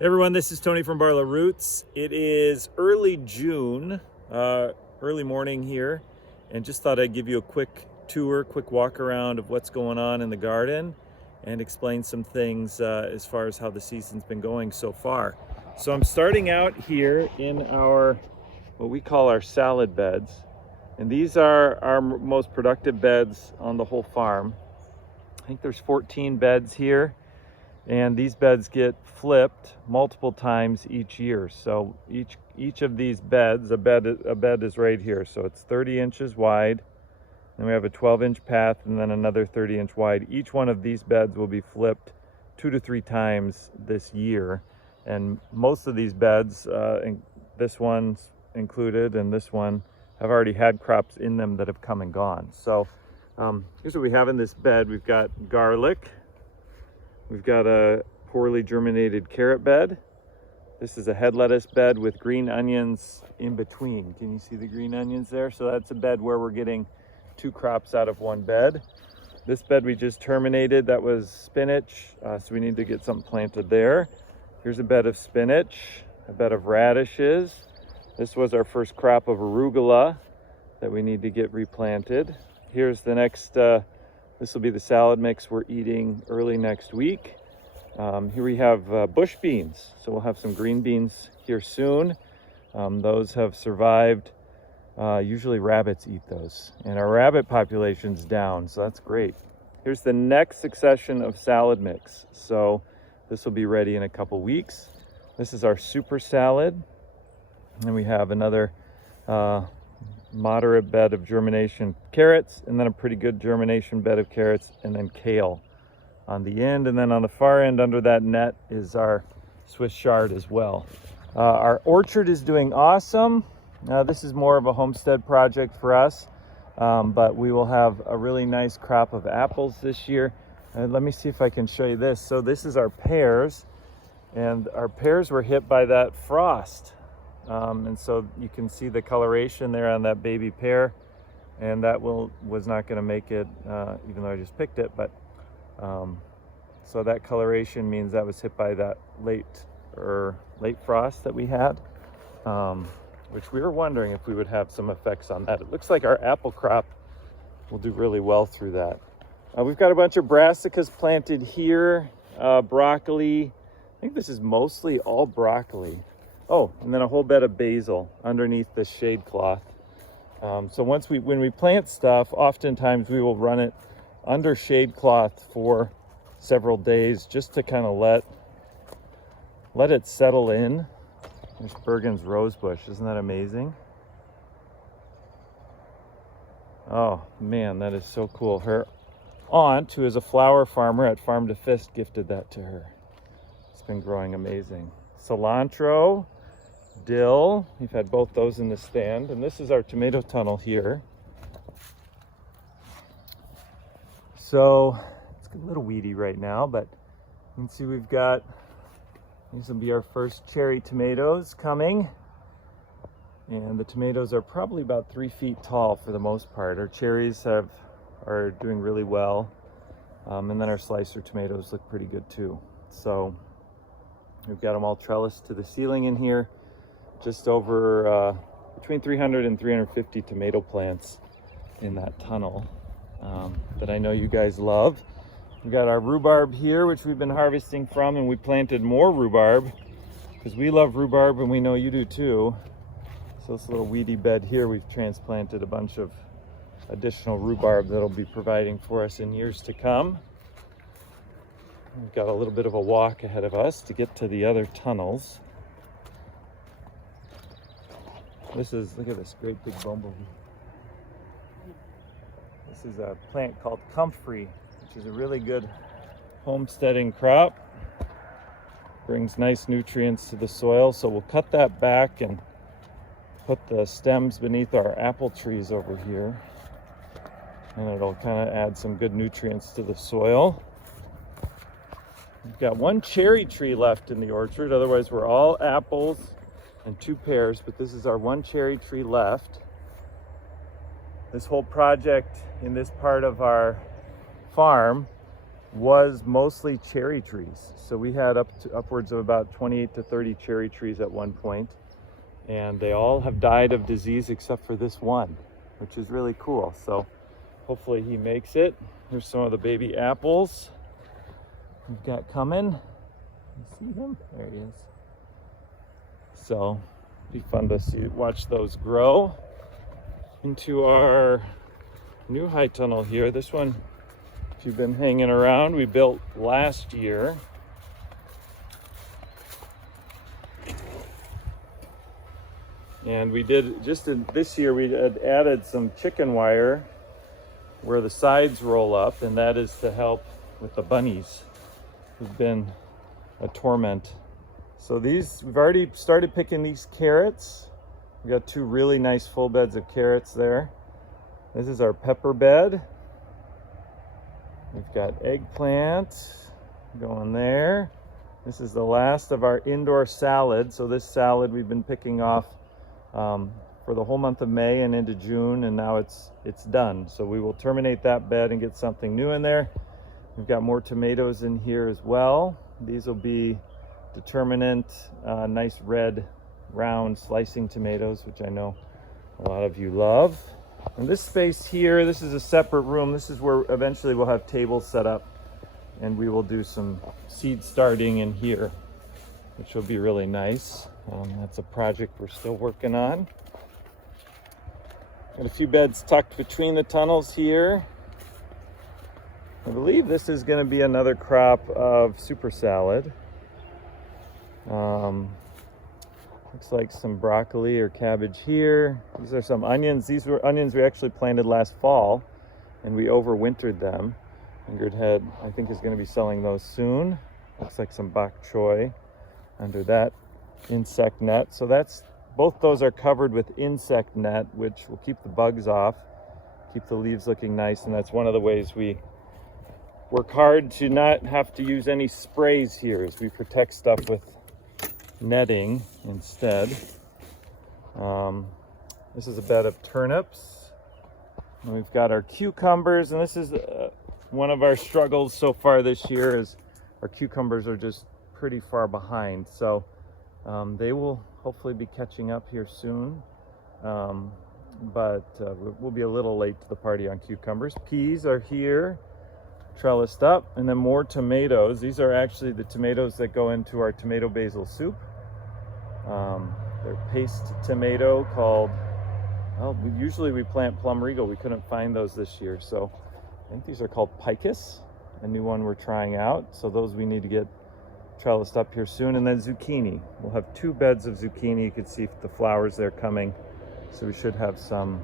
Hey everyone, this is Tony from Barlow Roots. It is early June, early morning here, and just thought I'd give you a quick tour, quick walk around of what's going on in the garden and explain some things as far as how the season's been going so far. So I'm starting out here in our, what we call our salad beds, and these are our most productive beds on the whole farm. I think there's 14 beds here. And these beds get flipped multiple times each year. So each of these beds, a bed is right here. So it's 30 inches wide. And we have a 12-inch path and then another 30-inch wide. Each one of these beds will be flipped 2 to 3 times this year. And most of these beds, this one's included and this one, have already had crops in them that have come and gone. So here's what we have in this bed. We've got garlic. We've got a poorly germinated carrot bed. This is a head lettuce bed with green onions in between. Can you see the green onions there? So that's a bed where we're getting 2 crops out of one bed. This bed we just terminated, that was spinach, so we need to get something planted there. Here's a bed of spinach, a bed of radishes. This was our first crop of arugula that we need to get replanted. Here's the next this will be the salad mix we're eating early next week. Here we have bush beans. So we'll have some green beans here soon. Those have survived. Usually rabbits eat those. And our rabbit population's down, so that's great. Here's the next succession of salad mix. So this will be ready in a couple weeks. This is our super salad. And we have another moderate bed of germination carrots, and then a pretty good germination bed of carrots, and then kale on the end. And then on the far end under that net is our Swiss chard as well. Our orchard is doing awesome. This is more of a homestead project for us, but we will have a really nice crop of apples this year. Let me see if I can show you this. So this is our pears, and our pears were hit by that frost. And so you can see the coloration there on that baby pear, and that was not going to make it, even though I just picked it. But so that coloration means that was hit by that late frost that we had, which we were wondering if we would have some effects on that. It looks like our apple crop will do really well through that. We've got a bunch of brassicas planted here, broccoli. I think this is mostly all broccoli. Oh, and then a whole bed of basil underneath the shade cloth. So when we plant stuff, oftentimes we will run it under shade cloth for several days just to kind of let it settle in. There's Bergen's rosebush. Isn't that amazing? Oh man, that is so cool. Her aunt, who is a flower farmer at Farm to Fist, gifted that to her. It's been growing amazing. Cilantro, dill, we've had both those in the stand, and this is our tomato tunnel here. So it's a little weedy right now, but you can see we've got, these will be our first cherry tomatoes coming, and the tomatoes are probably about 3 feet tall for the most part. Our cherries are doing really well, and then our slicer tomatoes look pretty good too. So we've got them all trellised to the ceiling in here. Just over between 300 and 350 tomato plants in that tunnel that I know you guys love. We've got our rhubarb here, which we've been harvesting from, and we planted more rhubarb because we love rhubarb and we know you do too. So this little weedy bed here, we've transplanted a bunch of additional rhubarb that'll be providing for us in years to come. We've got a little bit of a walk ahead of us to get to the other tunnels. Look at this great big bumblebee. This is a plant called comfrey, which is a really good homesteading crop. Brings nice nutrients to the soil, so we'll cut that back and put the stems beneath our apple trees over here. And it'll kind of add some good nutrients to the soil. We've got 1 cherry tree left in the orchard, otherwise we're all apples and 2 pears, but this is our 1 cherry tree left. This whole project in this part of our farm was mostly cherry trees. So we had upwards of about 28 to 30 cherry trees at one point, and they all have died of disease except for this one, which is really cool. So hopefully he makes it. Here's some of the baby apples we've got coming. You see him? There he is. So it'll be fun to watch those grow into our new high tunnel here. This one, if you've been hanging around, we built last year. And we did, this year, we had added some chicken wire where the sides roll up, and that is to help with the bunnies who've been a torment. So we've already started picking these carrots. We got 2 really nice full beds of carrots there. This is our pepper bed. We've got eggplant going there. This is the last of our indoor salad. So this salad we've been picking off for the whole month of May and into June, and now it's done. So we will terminate that bed and get something new in there. We've got more tomatoes in here as well. These will be determinant, nice red, round slicing tomatoes, which I know a lot of you love. And this space here, this is a separate room. This is where eventually we'll have tables set up, and we will do some seed starting in here, which will be really nice. That's a project we're still working on. Got a few beds tucked between the tunnels here. I believe this is going to be another crop of super salad. Looks like some broccoli or cabbage here. These are some onions. These were onions we actually planted last fall, and we overwintered them. Ingrid Head, I think, is going to be selling those soon. Looks like some bok choy under that insect net. So both those are covered with insect net, which will keep the bugs off, keep the leaves looking nice, and that's one of the ways we work hard to not have to use any sprays here, as we protect stuff with netting instead. This is a bed of turnips, and we've got our cucumbers, and this is one of our struggles so far this year, is our cucumbers are just pretty far behind. So they will hopefully be catching up here soon, but we'll be a little late to the party on cucumbers. Peas are here, trellised up, and then more tomatoes. These are actually the tomatoes that go into our tomato basil soup. They're paste tomato called, well, usually we plant plum regal. We couldn't find those this year, so I think these are called picus, a new one we're trying out. So those we need to get trellised up here soon. And then zucchini. We'll have 2 beds of zucchini. You can see the flowers there coming, so we should have some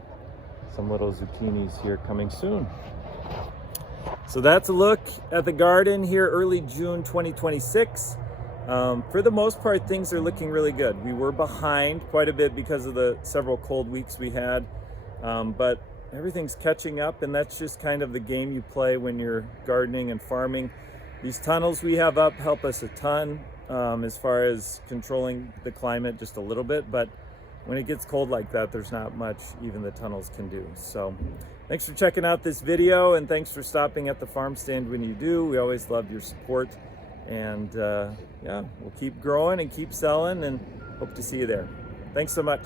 little zucchinis here coming soon. So that's a look at the garden here, early June 2026. For the most part, things are looking really good. We were behind quite a bit because of the several cold weeks we had, but everything's catching up, and that's just kind of the game you play when you're gardening and farming. These tunnels we have up help us a ton as far as controlling the climate just a little bit, but when it gets cold like that, there's not much even the tunnels can do. So thanks for checking out this video, and thanks for stopping at the farm stand when you do. We always love your support, and yeah, we'll keep growing and keep selling, and hope to see you there. Thanks so much.